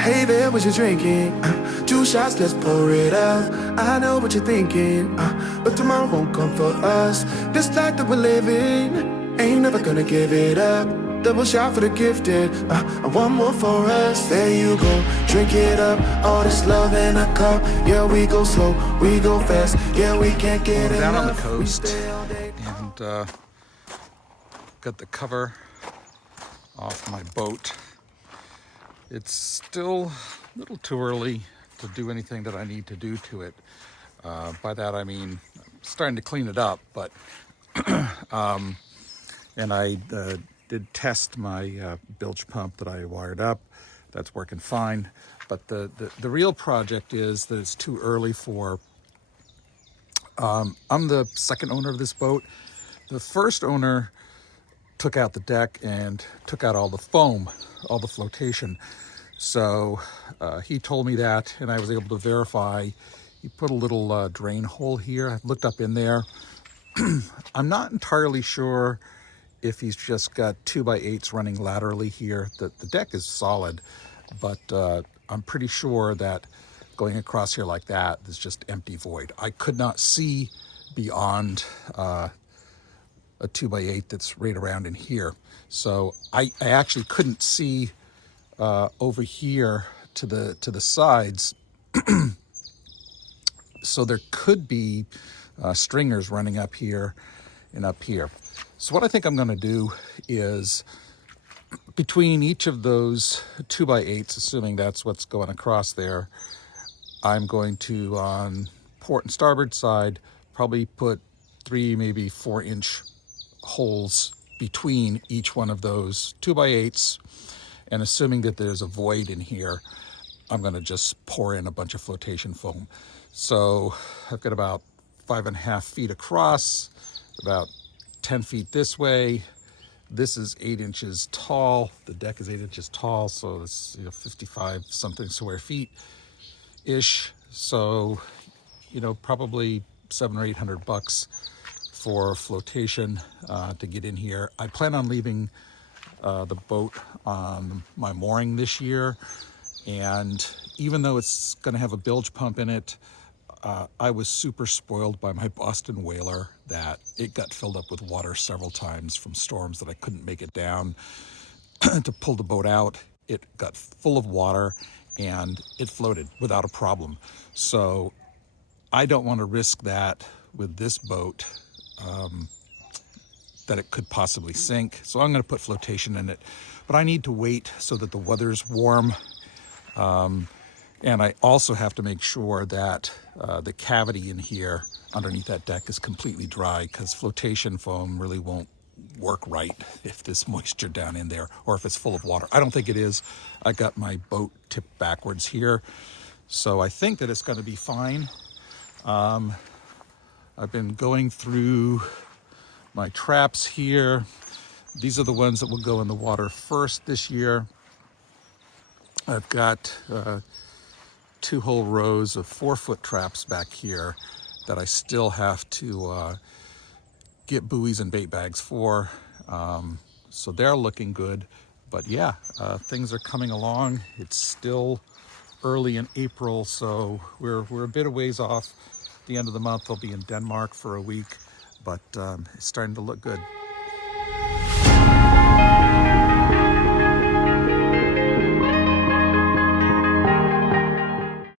Hey there, what you drinking? 2 shots, let's pour it up. I know what you're thinking, but tomorrow won't come for us. This life that we're living, ain't never gonna give it up. Double shot for the gifted, and one more for us. There you go, drink it up. All this love in a cup. Yeah, we go slow, we go fast. Yeah, we can't get down enough. on the coast and got the cover off my boat. It's still a little too early to do anything that I need to do to it. By that I mean I'm starting to clean it up, but and I did test my bilge pump that I wired up. That's working fine. But the real project is that it's too early for. I'm the second owner of this boat. The first owner took out the deck and took out all the foam, all the flotation. So he told me that, and I was able to verify. He put a little drain hole here. I looked up in there. I'm not entirely sure if he's just got 2x8s running laterally here. The deck is solid, but I'm pretty sure that going across here like that is just empty void. I could not see beyond a 2x8 that's right around in here. So I actually couldn't see over here to the sides. So there could be stringers running up here and up here. So what I think I'm going to do is between each of those 2x8s, assuming that's what's going across there, I'm going to, on port and starboard side, probably put 3, maybe 4-inch holes between each one of those 2x8s. And assuming that there's a void in here, I'm going to just pour in a bunch of flotation foam. So I've got about 5.5 feet across, about 10 feet this way. This is 8 inches tall. The deck is 8 inches tall, so it's 55 something square feet ish. So probably $700 or $800 for flotation to get in here. I plan on leaving the boat on my mooring this year, and even though it's going to have a bilge pump in it, I was super spoiled by my Boston whaler that it got filled up with water several times from storms that I couldn't make it down to pull the boat out. It got full of water and it floated without a problem. So I don't want to risk that with this boat, that it could possibly sink. So I'm going to put flotation in it, but I need to wait so that the weather's warm. And I also have to make sure that the cavity in here underneath that deck is completely dry, because flotation foam really won't work right if there's moisture down in there or if it's full of water. I don't think it is. I got my boat tipped backwards here, so I think that it's going to be fine. I've been going through my traps here. These are the ones that will go in the water first this year. I've got 2 whole rows of 4-foot traps back here that I still have to get buoys and bait bags for. So they're looking good. But yeah, things are coming along. It's still early in April, so we're a bit of ways off. At the end of the month, I'll be in Denmark for a week, but it's starting to look good.